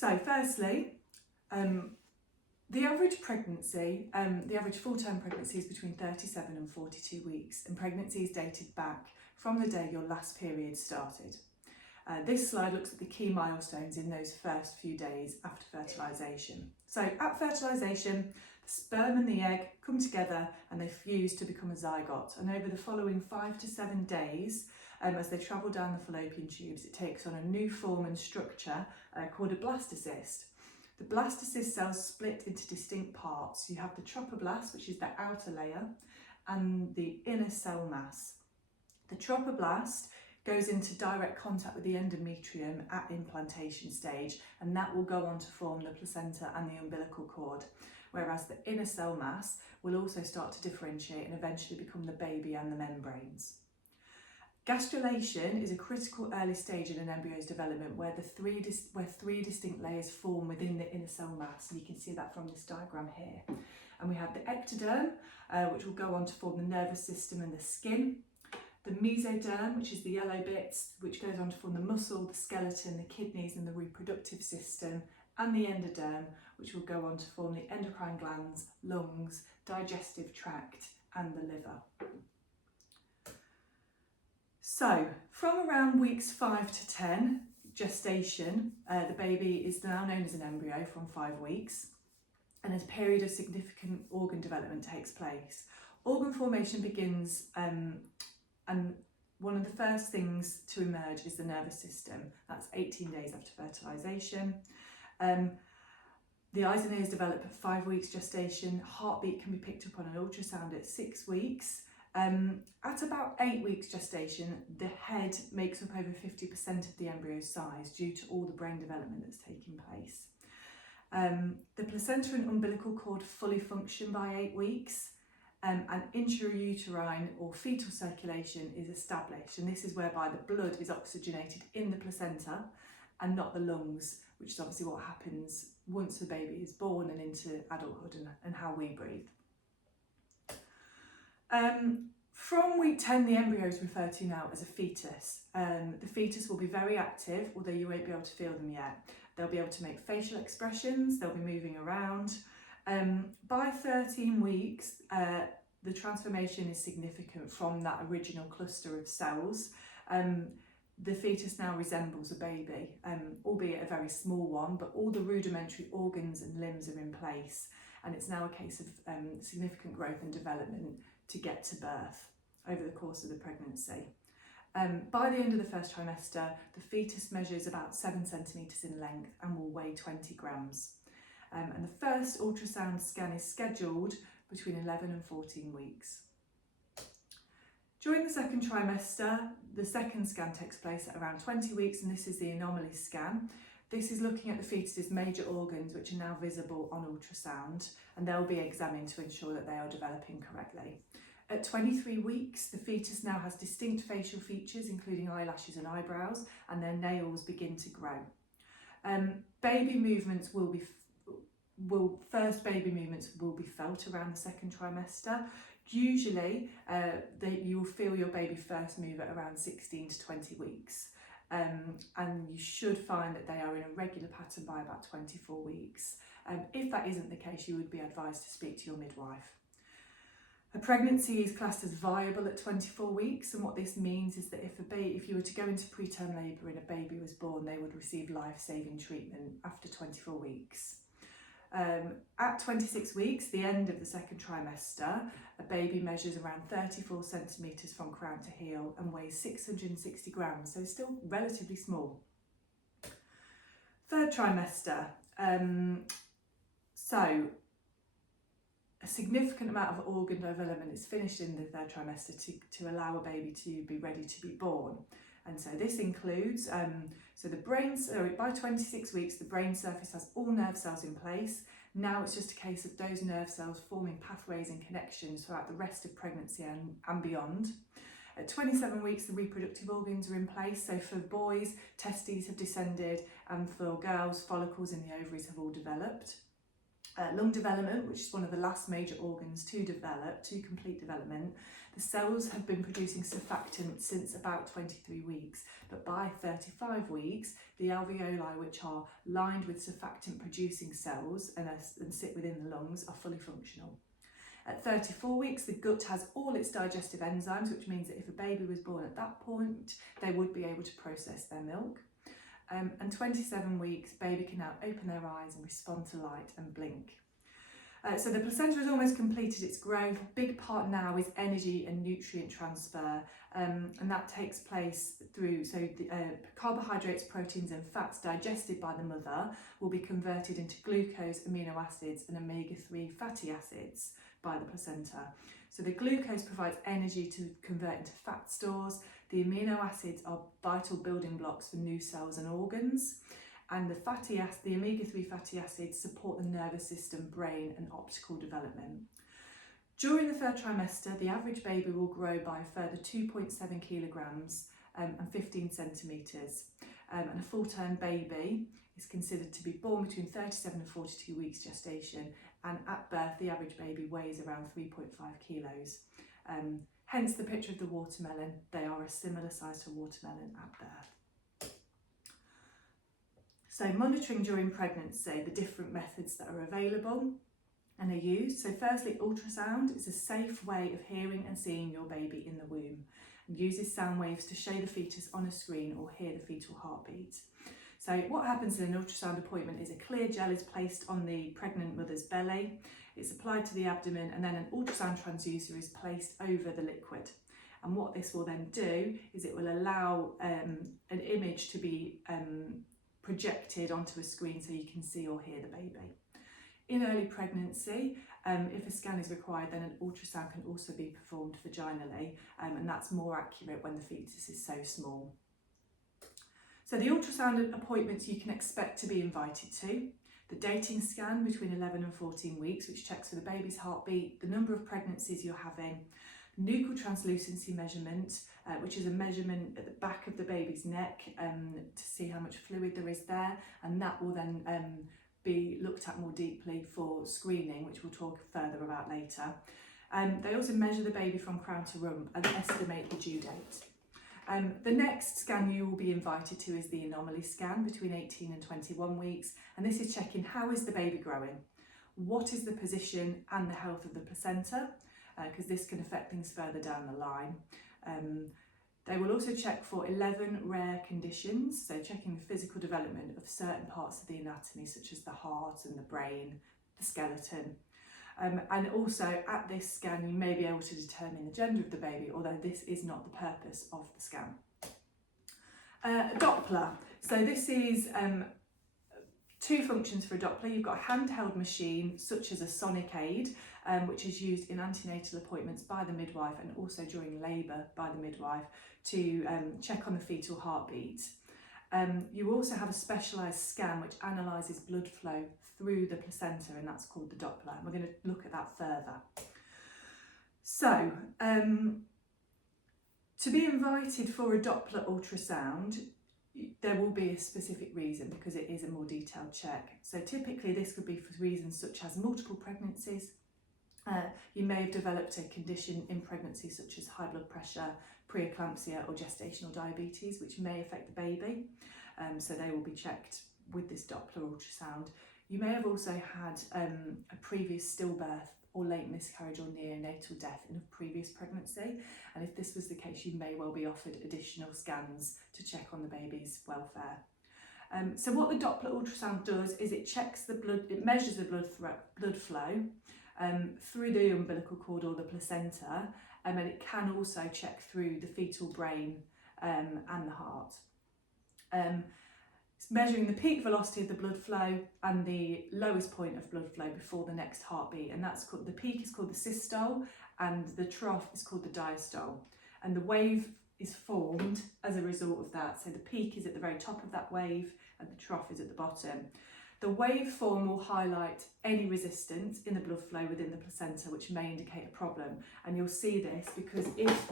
So firstly, the average pregnancy, the average full-term pregnancy is between 37 and 42 weeks, and pregnancy is dated back from the day your last period started. This slide looks at the key milestones in those first few days after fertilisation. So at fertilisation, the sperm and the egg come together and they fuse to become a zygote. And over the following 5 to 7 days, as they travel down the fallopian tubes, it takes on a new form and structure called a blastocyst. The blastocyst cells split into distinct parts. You have the trophoblast, which is the outer layer, and the inner cell mass. The trophoblast goes into direct contact with the endometrium at implantation stage, and that will go on to form the placenta and the umbilical cord, whereas the inner cell mass will also start to differentiate and eventually become the baby and the membranes. Gastrulation is a critical early stage in an embryo's development where three distinct layers form within the inner cell mass, and you can see that from this diagram here. And we have the ectoderm, which will go on to form the nervous system and the skin. The mesoderm, which is the yellow bits, which goes on to form the muscle, the skeleton, the kidneys and the reproductive system, and the endoderm, which will go on to form the endocrine glands, lungs, digestive tract and the liver. So, from around weeks 5 to 10, gestation, the baby is now known as an embryo from 5 weeks, and a period of significant organ development takes place. Organ formation begins and one of the first things to emerge is the nervous system. That's 18 days after fertilisation. The eyes and ears develop at 5 weeks gestation. Heartbeat can be picked up on an ultrasound at 6 weeks. At about 8 weeks gestation, the head makes up over 50% of the embryo's size due to all the brain development that's taking place. The placenta and umbilical cord fully function by 8 weeks. And intrauterine or fetal circulation is established, and this is whereby the blood is oxygenated in the placenta and not the lungs, which is obviously what happens once the baby is born and into adulthood and how we breathe. From week 10, the embryo is referred to now as a fetus. The fetus will be very active, although you won't be able to feel them yet. They'll be able to make facial expressions, they'll be moving around. By 13 weeks, the transformation is significant from that original cluster of cells. The fetus now resembles a baby, albeit a very small one, but all the rudimentary organs and limbs are in place, and it's now a case of significant growth and development to get to birth over the course of the pregnancy. By the end of the first trimester, the fetus measures about 7 centimetres in length and will weigh 20 grams. And the first ultrasound scan is scheduled between 11 and 14 weeks. During the second trimester, the second scan takes place at around 20 weeks, and this is the anomaly scan. This is looking at the fetus's major organs, which are now visible on ultrasound, and they'll be examined to ensure that they are developing correctly. At 23 weeks, the fetus now has distinct facial features, including eyelashes and eyebrows, and their nails begin to grow. Baby movements first baby movements will be felt around the second trimester. Usually, you will feel your baby first move at around 16 to 20 weeks. And you should find that they are in a regular pattern by about 24 weeks. If that isn't the case, you would be advised to speak to your midwife. A pregnancy is classed as viable at 24 weeks, and what this means is that if you were to go into preterm labour and a baby was born, they would receive life-saving treatment after 24 weeks. At 26 weeks, the end of the second trimester, a baby measures around 34 centimetres from crown to heel and weighs 660 grams, so still relatively small. Third trimester, so a significant amount of organ development is finished in the third trimester to allow a baby to be ready to be born. And so this includes, by 26 weeks, the brain surface has all nerve cells in place. Now it's just a case of those nerve cells forming pathways and connections throughout the rest of pregnancy and beyond. At 27 weeks, the reproductive organs are in place. So for boys, testes have descended, and for girls, follicles in the ovaries have all developed. Lung development, which is one of the last major organs to develop, to complete development. The cells have been producing surfactant since about 23 weeks, but by 35 weeks, the alveoli, which are lined with surfactant producing cells and sit within the lungs, are fully functional. At 34 weeks, the gut has all its digestive enzymes, which means that if a baby was born at that point, they would be able to process their milk. And 27 weeks, baby can now open their eyes and respond to light and blink. So the placenta has almost completed its growth. A big part now is energy and nutrient transfer, and that takes place through, so the carbohydrates, proteins and fats digested by the mother will be converted into glucose, amino acids and omega-3 fatty acids by the placenta. So the glucose provides energy to convert into fat stores. The amino acids are vital building blocks for new cells and organs. And the omega-3 fatty acids support the nervous system, brain and optical development. During the third trimester, the average baby will grow by a further 2.7 kilograms and 15 centimetres. And a full-term baby is considered to be born between 37 and 42 weeks gestation, and at birth the average baby weighs around 3.5 kilos. Hence the picture of the watermelon. They are a similar size to a watermelon at birth. So monitoring during pregnancy, the different methods that are available and are used. So firstly, ultrasound is a safe way of hearing and seeing your baby in the womb, and uses sound waves to show the fetus on a screen or hear the fetal heartbeat. So what happens in an ultrasound appointment is a clear gel is placed on the pregnant mother's belly, it's applied to the abdomen, and then an ultrasound transducer is placed over the liquid. And what this will then do is it will allow an image to be projected onto a screen so you can see or hear the baby. In early pregnancy, if a scan is required, then an ultrasound can also be performed vaginally, and that's more accurate when the fetus is so small. So the ultrasound appointments you can expect to be invited to: the dating scan between 11 and 14 weeks, which checks for the baby's heartbeat, the number of pregnancies you're having, nuchal translucency measurement, which is a measurement at the back of the baby's neck to see how much fluid there is there, and that will then be looked at more deeply for screening, which we'll talk further about later. They also measure the baby from crown to rump and estimate the due date. The next scan you will be invited to is the anomaly scan between 18 and 21 weeks, and this is checking how is the baby growing, what is the position and the health of the placenta, because this can affect things further down the line. They will also check for 11 rare conditions, so checking the physical development of certain parts of the anatomy, such as the heart and the brain, the skeleton. And also at this scan you may be able to determine the gender of the baby, although this is not the purpose of the scan. Doppler. So this is two functions for a Doppler. You've got a handheld machine such as a sonic aid, which is used in antenatal appointments by the midwife and also during labour by the midwife to check on the fetal heartbeat. You also have a specialised scan which analyses blood flow through the placenta, and that's called the Doppler. And we're going to look at that further. So, to be invited for a Doppler ultrasound, there will be a specific reason because it is a more detailed check. So typically this could be for reasons such as multiple pregnancies. You may have developed a condition in pregnancy such as high blood pressure, preeclampsia or gestational diabetes, which may affect the baby. So they will be checked with this Doppler ultrasound. You may have also had a previous stillbirth or late miscarriage or neonatal death in a previous pregnancy, and if this was the case you may well be offered additional scans to check on the baby's welfare. So what the Doppler ultrasound does is it checks the blood, it measures the blood flow through the umbilical cord or the placenta, and it can also check through the fetal brain and the heart. It's measuring the peak velocity of the blood flow and the lowest point of blood flow before the next heartbeat, and that's called, the peak is called the systole and the trough is called the diastole, and the wave is formed as a result of that. So the peak is at the very top of that wave and the trough is at the bottom. The waveform will highlight any resistance in the blood flow within the placenta, which may indicate a problem, and you'll see this because if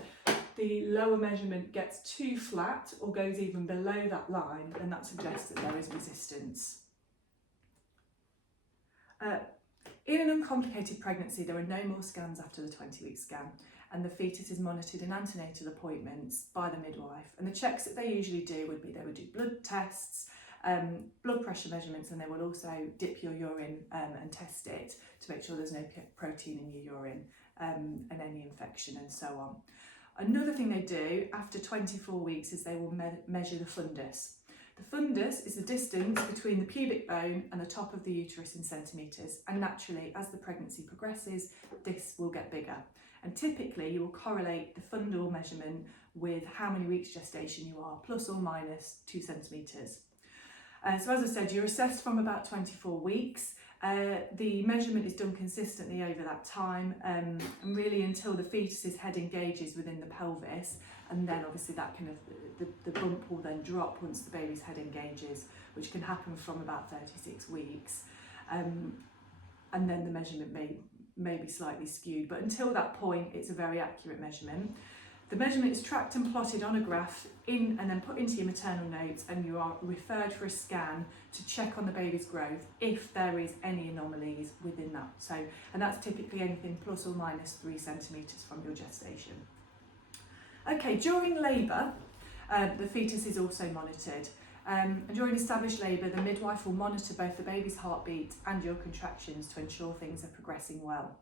the lower measurement gets too flat or goes even below that line, then that suggests that there is resistance. In an uncomplicated pregnancy, there are no more scans after the 20-week scan, and the fetus is monitored in antenatal appointments by the midwife. And the checks that they usually do would be they would do blood tests, blood pressure measurements, and they will also dip your urine and test it to make sure there's no protein in your urine and any infection and so on. Another thing they do after 24 weeks is they will measure the fundus. The fundus is the distance between the pubic bone and the top of the uterus in centimetres, and naturally as the pregnancy progresses this will get bigger, and typically you will correlate the fundal measurement with how many weeks gestation you are, plus or minus 2 centimetres. So as I said, you're assessed from about 24 weeks. The measurement is done consistently over that time and really until the fetus's head engages within the pelvis, and then obviously that kind of the bump will then drop once the baby's head engages, which can happen from about 36 weeks, and then the measurement may be slightly skewed, but until that point it's a very accurate measurement. The measurement is tracked and plotted on a graph and then put into your maternal notes, and you are referred for a scan to check on the baby's growth if there is any anomalies within that. And that's typically anything plus or minus 3 centimetres from your gestation. Okay, during labour, the fetus is also monitored. And during established labour, the midwife will monitor both the baby's heartbeat and your contractions to ensure things are progressing well.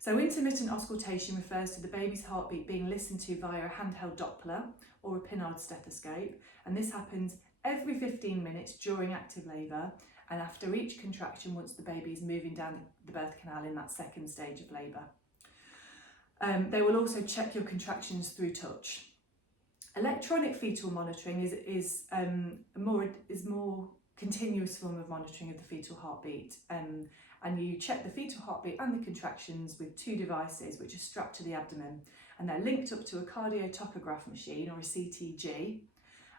So intermittent auscultation refers to the baby's heartbeat being listened to via a handheld Doppler or a Pinard stethoscope, and this happens every 15 minutes during active labour and after each contraction once the baby is moving down the birth canal in that second stage of labour. They will also check your contractions through touch. Electronic fetal monitoring is a more continuous form of monitoring of the fetal heartbeat, and you check the fetal heartbeat and the contractions with 2 devices which are strapped to the abdomen, and they're linked up to a cardiotachograph machine or a CTG,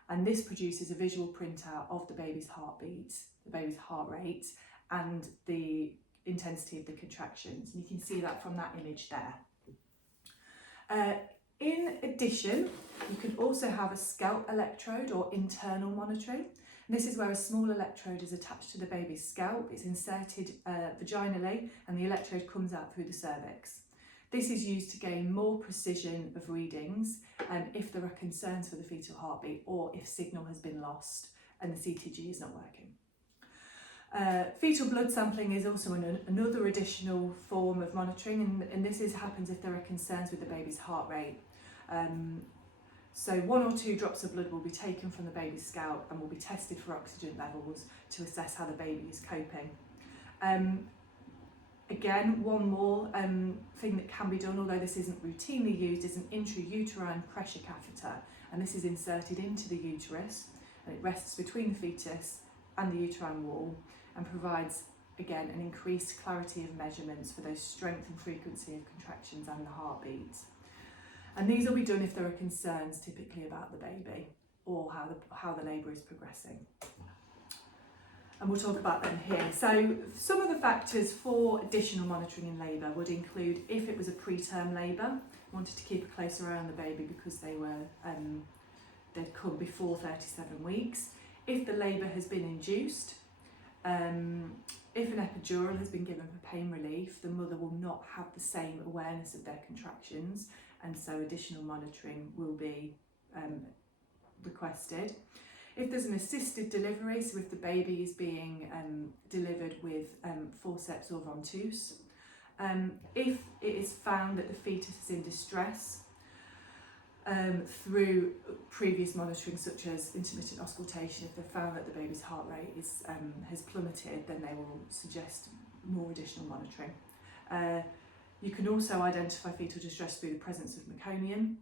and this produces a visual printout of the baby's heartbeat, the baby's heart rate, and the intensity of the contractions, and you can see that from that image there. In addition, you can also have a scalp electrode or internal monitoring. And this is where a small electrode is attached to the baby's scalp. It's inserted vaginally, and the electrode comes out through the cervix. This is used to gain more precision of readings if there are concerns for the fetal heartbeat or if signal has been lost and the CTG is not working. Fetal blood sampling is also another additional form of monitoring, and this happens if there are concerns with the baby's heart rate. So 1 or 2 drops of blood will be taken from the baby's scalp and will be tested for oxygen levels to assess how the baby is coping. Again, one more thing that can be done, although this isn't routinely used, is an intrauterine pressure catheter, and this is inserted into the uterus and it rests between the fetus and the uterine wall and provides, again, an increased clarity of measurements for those strength and frequency of contractions and the heartbeat. And these will be done if there are concerns typically about the baby or how the labour is progressing. And we'll talk about them here. So some of the factors for additional monitoring in labour would include if it was a preterm labour, wanted to keep a closer eye on the baby because they'd come before 37 weeks. If the labour has been induced, if an epidural has been given for pain relief, the mother will not have the same awareness of their contractions, and so additional monitoring will be requested. If there's an assisted delivery, so if the baby is being delivered with forceps or ventouse, if it is found that the fetus is in distress, through previous monitoring such as intermittent auscultation, if they've found that the baby's heart rate has plummeted, then they will suggest more additional monitoring. You can also identify fetal distress through the presence of meconium,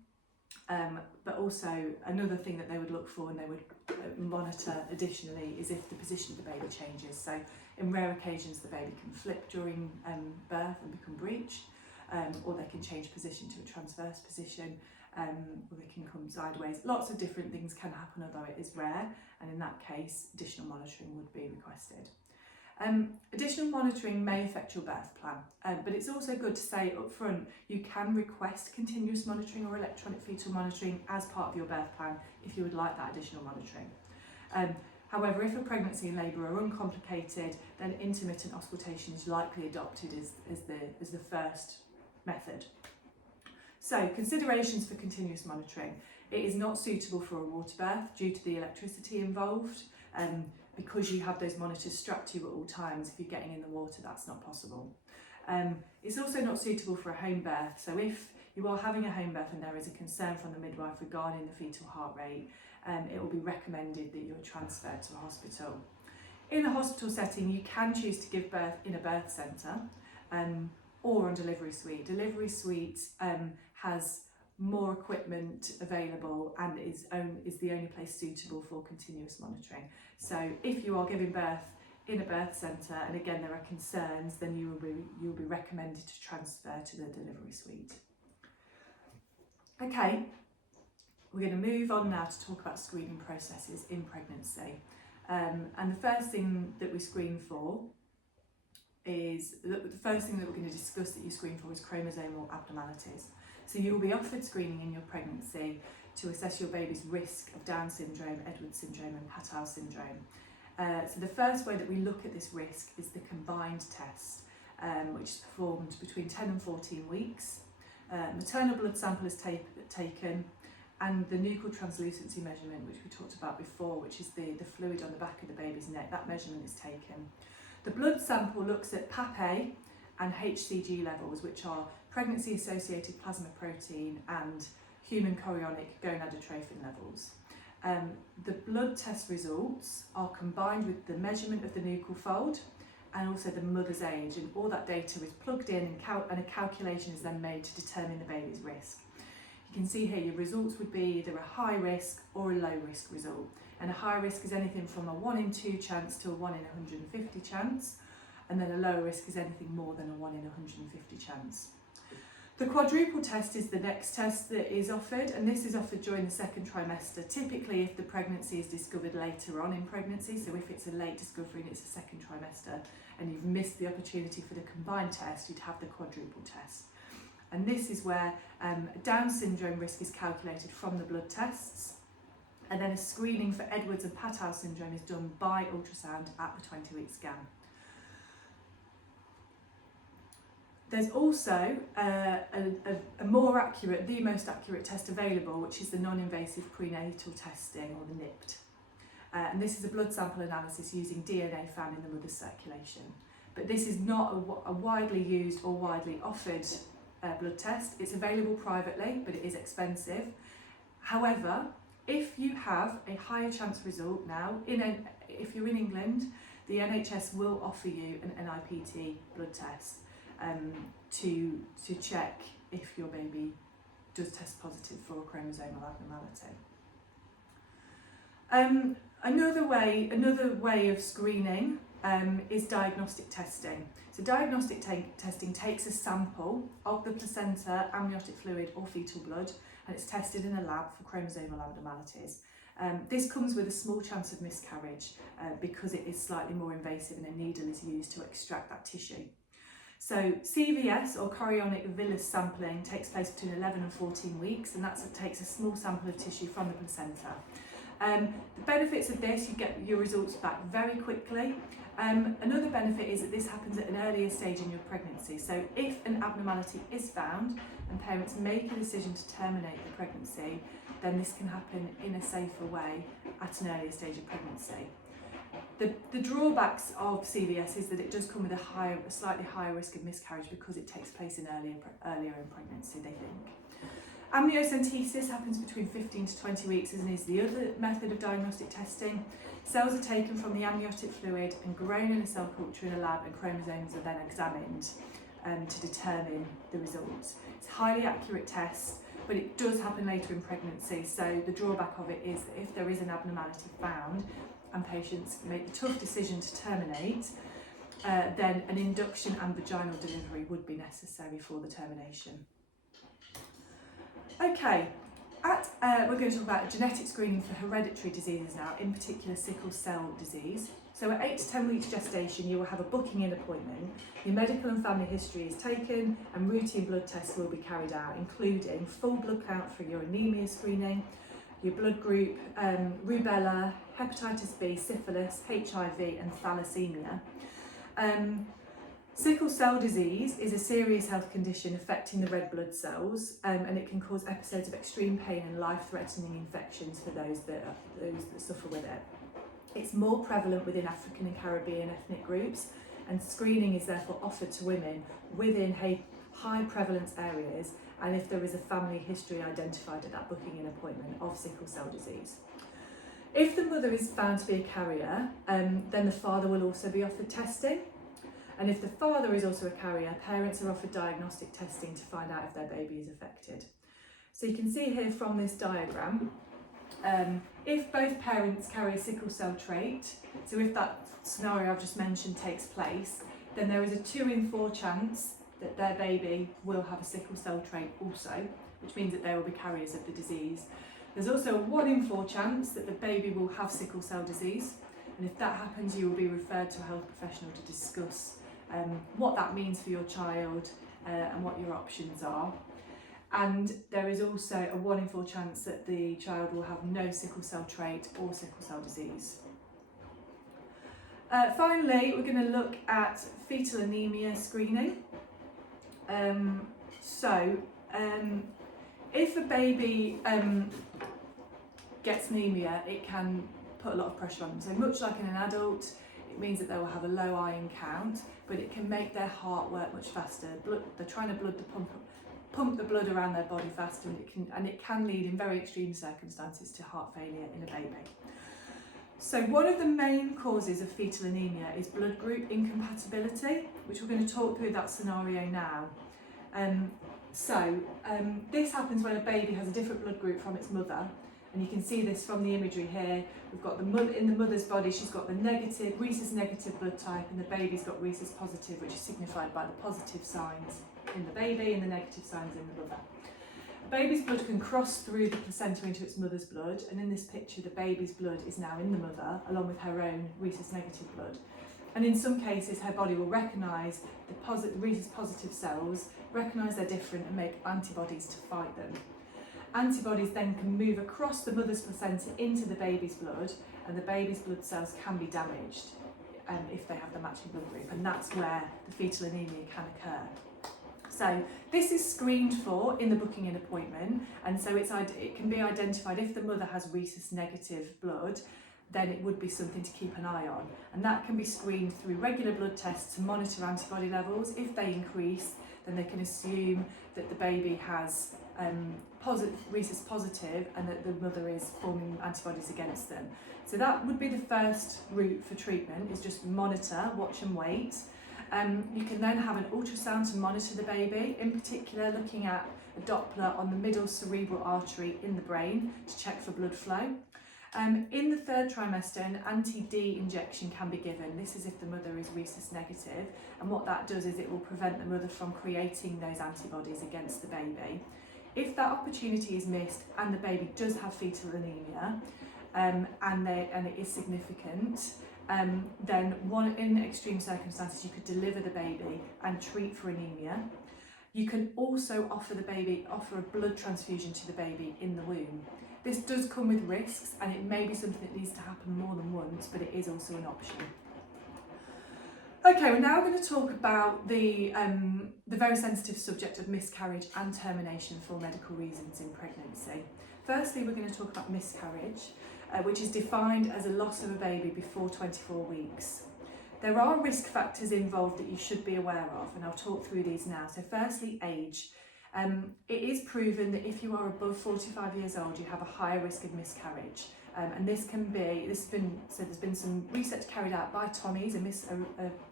but also another thing that they would look for and they would monitor additionally is if the position of the baby changes. So in rare occasions the baby can flip during birth and become breech, or they can change position to a transverse position, or they can come sideways. Lots of different things can happen, although it is rare, and in that case additional monitoring would be requested. Additional monitoring may affect your birth plan, but it's also good to say up front you can request continuous monitoring or electronic fetal monitoring as part of your birth plan if you would like that additional monitoring. However, if a pregnancy and labour are uncomplicated, then intermittent auscultation is likely adopted as the first method. So, considerations for continuous monitoring. It is not suitable for a water birth due to the electricity involved. Because you have those monitors strapped to you at all times, if you're getting in the water, that's not possible. It's also not suitable for a home birth. So if you are having a home birth and there is a concern from the midwife regarding the fetal heart rate, it will be recommended that you are transferred to a hospital. In a hospital setting, you can choose to give birth in a birth centre or on delivery suite. Delivery suite has more equipment available and is the only place suitable for continuous monitoring. So if you are giving birth in a birth centre and again there are concerns, then you will be recommended to transfer to the delivery suite. Okay, we're going to move on now to talk about screening processes in pregnancy. And the first thing that we screen for is, the first thing that we're going to discuss that you screen for is chromosomal abnormalities. So you will be offered screening in your pregnancy to assess your baby's risk of Down syndrome, Edwards syndrome and Foetal syndrome. So the first way that we look at this risk is the combined test, which is performed between 10 and 14 weeks. Maternal blood sample is taken, and the nuchal translucency measurement, which we talked about before, which is the fluid on the back of the baby's neck, that measurement is taken. The blood sample looks at PAP-A and HCG levels, which are pregnancy-associated plasma protein and human chorionic gonadotrophin levels. The blood test results are combined with the measurement of the nuchal fold and also the mother's age, and all that data is plugged in and a calculation is then made to determine the baby's risk. You can see here your results would be either a high risk or a low risk result, and a high risk is anything from a 1 in 2 chance to a 1 in 150 chance, and then a low risk is anything more than a 1 in 150 chance. The quadruple test is the next test that is offered, and this is offered during the second trimester, typically if the pregnancy is discovered later on in pregnancy. So if it's a late discovery and it's a second trimester and you've missed the opportunity for the combined test, you'd have the quadruple test. And this is where Down syndrome risk is calculated from the blood tests, and then a screening for Edwards and Foetal syndrome is done by ultrasound at the 20-week scan. There's also a more accurate, the most accurate test available, which is the non-invasive prenatal testing, or the NIPT. And this is a blood sample analysis using DNA found in the mother's circulation. But this is not a widely used or widely offered blood test. It's available privately, but it is expensive. However, if you have a higher chance result now, if you're in England, the NHS will offer you an NIPT blood test to check if your baby does test positive for a chromosomal abnormality. Another way of screening is diagnostic testing. So diagnostic testing takes a sample of the placenta, amniotic fluid or fetal blood, and it's tested in a lab for chromosomal abnormalities. This comes with a small chance of miscarriage because it is slightly more invasive and a needle is used to extract that tissue. So CVS, or chorionic villus sampling, takes place between 11 and 14 weeks, and that takes a small sample of tissue from the placenta. The benefits of this, you get your results back very quickly. Another benefit is that this happens at an earlier stage in your pregnancy. So if an abnormality is found and parents make a decision to terminate the pregnancy, then this can happen in a safer way at an earlier stage of pregnancy. The drawbacks of CVS is that it does come with a slightly higher risk of miscarriage because it takes place earlier in pregnancy, they think. Amniocentesis happens between 15 to 20 weeks, as is the other method of diagnostic testing. Cells are taken from the amniotic fluid and grown in a cell culture in a lab, and chromosomes are then examined to determine the results. It's a highly accurate test, but it does happen later in pregnancy, so the drawback of it is that if there is an abnormality found and patients make the tough decision to terminate, then an induction and vaginal delivery would be necessary for the termination. Okay, we're going to talk about genetic screening for hereditary diseases now, in particular sickle cell disease. So at 8 to 10 weeks gestation, you will have a booking-in appointment. Your medical and family history is taken and routine blood tests will be carried out, including full blood count for your anemia screening, your blood group, rubella, hepatitis B, syphilis, HIV and thalassemia. Sickle cell disease is a serious health condition affecting the red blood cells, and it can cause episodes of extreme pain and life-threatening infections for those that suffer with it. It's more prevalent within African and Caribbean ethnic groups, and screening is therefore offered to women within high prevalence areas and if there is a family history identified at that booking an appointment of sickle cell disease. If the mother is found to be a carrier, then the father will also be offered testing. And if the father is also a carrier, parents are offered diagnostic testing to find out if their baby is affected. So you can see here from this diagram, if both parents carry a sickle cell trait, so if that scenario I've just mentioned takes place, then there is a 2 in 4 chance that their baby will have a sickle cell trait also, which means that they will be carriers of the disease. There's also a 1 in 4 chance that the baby will have sickle cell disease, and if that happens, you will be referred to a health professional to discuss what that means for your child and what your options are. And there is also a 1 in 4 chance that the child will have no sickle cell trait or sickle cell disease. Finally, we're going to look at fetal anemia screening. If a baby gets anemia, it can put a lot of pressure on them. So much like in an adult, it means that they will have a low iron count, but it can make their heart work much faster. They're trying to pump the blood around their body faster, and it can lead in very extreme circumstances to heart failure in a baby. So one of the main causes of fetal anemia is blood group incompatibility, which we're going to talk through that scenario now. This happens when a baby has a different blood group from its mother, and you can see this from the imagery here. We've got in the mother's body, she's got the rhesus negative blood type, and the baby's got rhesus positive, which is signified by the positive signs in the baby and the negative signs in the mother. A baby's blood can cross through the placenta into its mother's blood, and in this picture the baby's blood is now in the mother along with her own rhesus negative blood. And in some cases her body will recognise the rhesus positive cells, recognise they're different and make antibodies to fight them. Antibodies then can move across the mother's placenta into the baby's blood, and the baby's blood cells can be damaged if they have the matching blood group, and that's where the fetal anemia can occur. So this is screened for in the booking an appointment, and so it can be identified if the mother has rhesus negative blood, then it would be something to keep an eye on, and that can be screened through regular blood tests to monitor antibody levels. If they increase, then they can assume that the baby has rhesus positive and that the mother is forming antibodies against them. So that would be the first route for treatment, is just monitor, watch and wait. You can then have an ultrasound to monitor the baby, in particular looking at a Doppler on the middle cerebral artery in the brain to check for blood flow. In the 3rd trimester, an anti-D injection can be given. This is if the mother is rhesus negative, and what that does is it will prevent the mother from creating those antibodies against the baby. If that opportunity is missed and the baby does have fetal anemia, and it is significant, then in extreme circumstances you could deliver the baby and treat for anemia. You can also offer a blood transfusion to the baby in the womb. This does come with risks, and it may be something that needs to happen more than once, but it is also an option. Okay, we're now going to talk about the very sensitive subject of miscarriage and termination for medical reasons in pregnancy. Firstly, we're going to talk about miscarriage, which is defined as a loss of a baby before 24 weeks. There are risk factors involved that you should be aware of, and I'll talk through these now. So firstly, age. It is proven that if you are above 45 years old, you have a higher risk of miscarriage. And there's been some research carried out by Tommy's, a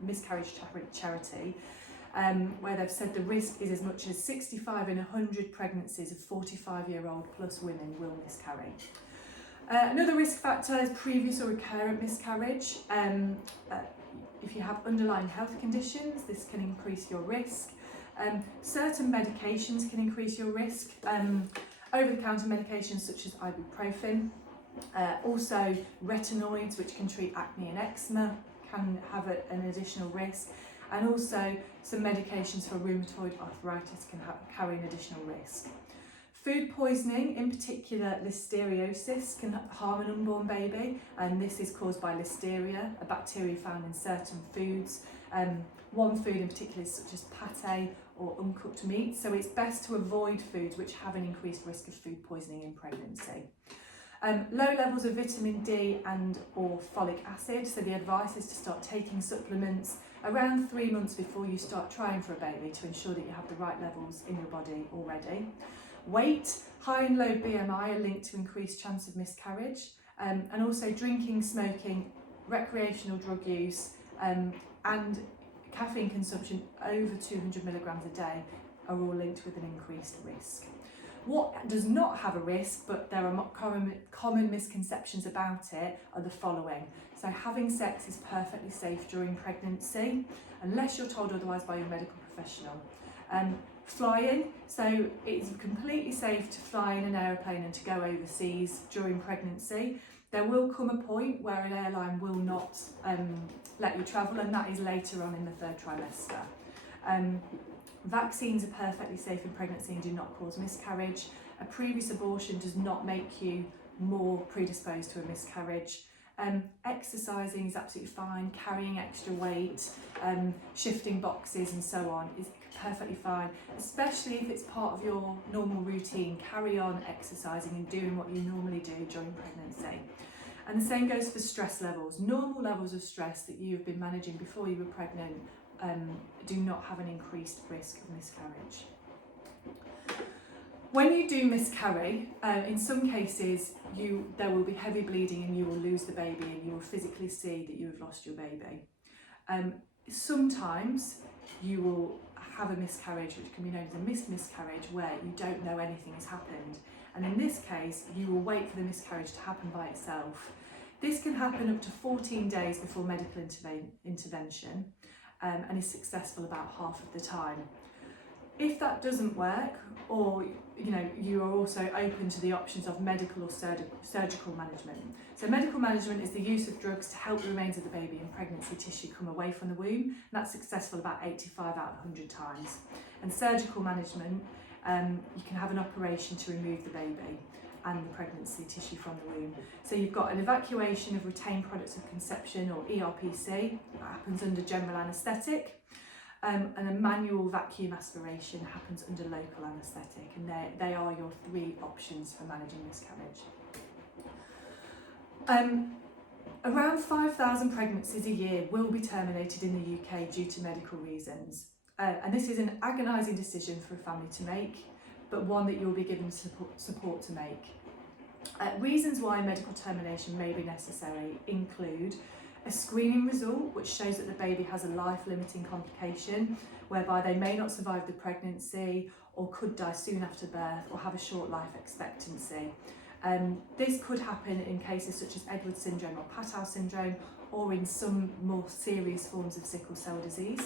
miscarriage charity, where they've said the risk is as much as 65 in 100 pregnancies of 45-year-old plus women will miscarry. Another risk factor is previous or recurrent miscarriage. If you have underlying health conditions, this can increase your risk. Certain medications can increase your risk. Over-the-counter medications such as ibuprofen, also retinoids, which can treat acne and eczema, can have an additional risk, and also some medications for rheumatoid arthritis can carry an additional risk. Food poisoning, in particular listeriosis, can harm an unborn baby, and this is caused by listeria, a bacteria found in certain foods. One food in particular is such as pate or uncooked meat, so it's best to avoid foods which have an increased risk of food poisoning in pregnancy. Low levels of vitamin D and or folic acid, so the advice is to start taking supplements around 3 months before you start trying for a baby to ensure that you have the right levels in your body already. Weight, high and low BMI are linked to increased chance of miscarriage, and also drinking, smoking, recreational drug use and caffeine consumption over 200 milligrams a day are all linked with an increased risk. What does not have a risk, but there are common misconceptions about it, are the following. So having sex is perfectly safe during pregnancy, unless you're told otherwise by your medical professional. Flying, so it's completely safe to fly in an aeroplane and to go overseas during pregnancy. There will come a point where an airline will not let you travel, and that is later on in the 3rd trimester. Vaccines are perfectly safe in pregnancy and do not cause miscarriage. A previous abortion does not make you more predisposed to a miscarriage. Exercising is absolutely fine, carrying extra weight, shifting boxes and so on is perfectly fine, especially if it's part of your normal routine. Carry on exercising and doing what you normally do during pregnancy. And the same goes for stress levels. Normal levels of stress that you've been managing before you were pregnant do not have an increased risk of miscarriage. When you do miscarry, in some cases there will be heavy bleeding and you will lose the baby and you will physically see that you have lost your baby. Sometimes you will have a miscarriage, which can be known as a missed miscarriage, where you don't know anything has happened. And in this case, you will wait for the miscarriage to happen by itself. This can happen up to 14 days before medical intervention and is successful about half of the time. If that doesn't work, or you are also open to the options of medical or surgical management. So medical management is the use of drugs to help the remains of the baby and pregnancy tissue come away from the womb, and that's successful about 85 out of 100 times. And surgical management, you can have an operation to remove the baby and the pregnancy tissue from the womb. So you've got an evacuation of retained products of conception, or ERPC, that happens under general anaesthetic. And a manual vacuum aspiration happens under local anaesthetic, and they are your 3 options for managing miscarriage. Around 5,000 pregnancies a year will be terminated in the UK due to medical reasons, and this is an agonising decision for a family to make, but one that you'll be given support to make. Reasons why medical termination may be necessary include a screening result which shows that the baby has a life-limiting complication whereby they may not survive the pregnancy or could die soon after birth or have a short life expectancy. This could happen in cases such as Edwards syndrome or Foetal syndrome, or in some more serious forms of sickle cell disease.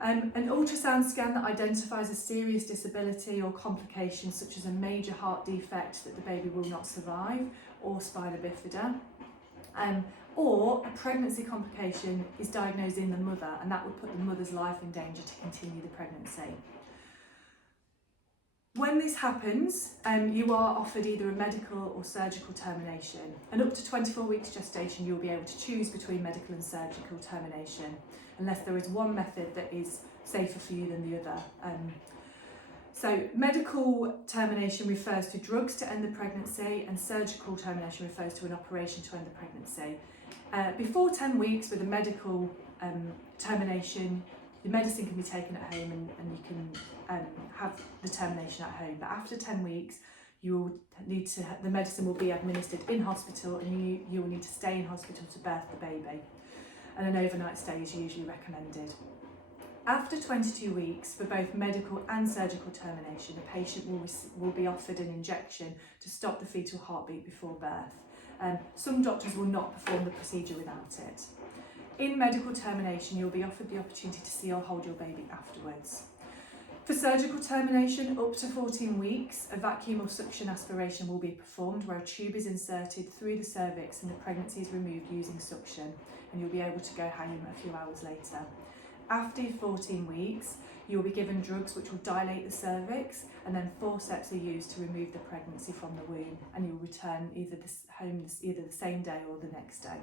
An ultrasound scan that identifies a serious disability or complication such as a major heart defect that the baby will not survive, or spina bifida. Or a pregnancy complication is diagnosed in the mother, and that would put the mother's life in danger to continue the pregnancy. When this happens, you are offered either a medical or surgical termination, and up to 24 weeks gestation you'll be able to choose between medical and surgical termination, unless there is one method that is safer for you than the other. So medical termination refers to drugs to end the pregnancy, and surgical termination refers to an operation to end the pregnancy. Before 10 weeks with a medical termination, the medicine can be taken at home and you can have the termination at home. But after 10 weeks, you will need to, the medicine will be administered in hospital, and you will need to stay in hospital to birth the baby. And an overnight stay is usually recommended. After 22 weeks, for both medical and surgical termination, a patient will be offered an injection to stop the fetal heartbeat before birth. Some doctors will not perform the procedure without it. In medical termination, you'll be offered the opportunity to see or hold your baby afterwards. For surgical termination, up to 14 weeks, a vacuum or suction aspiration will be performed where a tube is inserted through the cervix and the pregnancy is removed using suction, and you'll be able to go home a few hours later. After 14 weeks, you'll be given drugs which will dilate the cervix, and then forceps are used to remove the pregnancy from the womb, and you'll return home either the same day or the next day.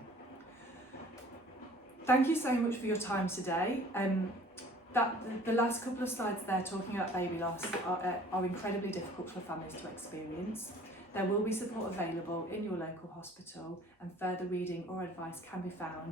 Thank you so much for your time today. The last couple of slides there talking about baby loss are incredibly difficult for families to experience. There will be support available in your local hospital, and further reading or advice can be found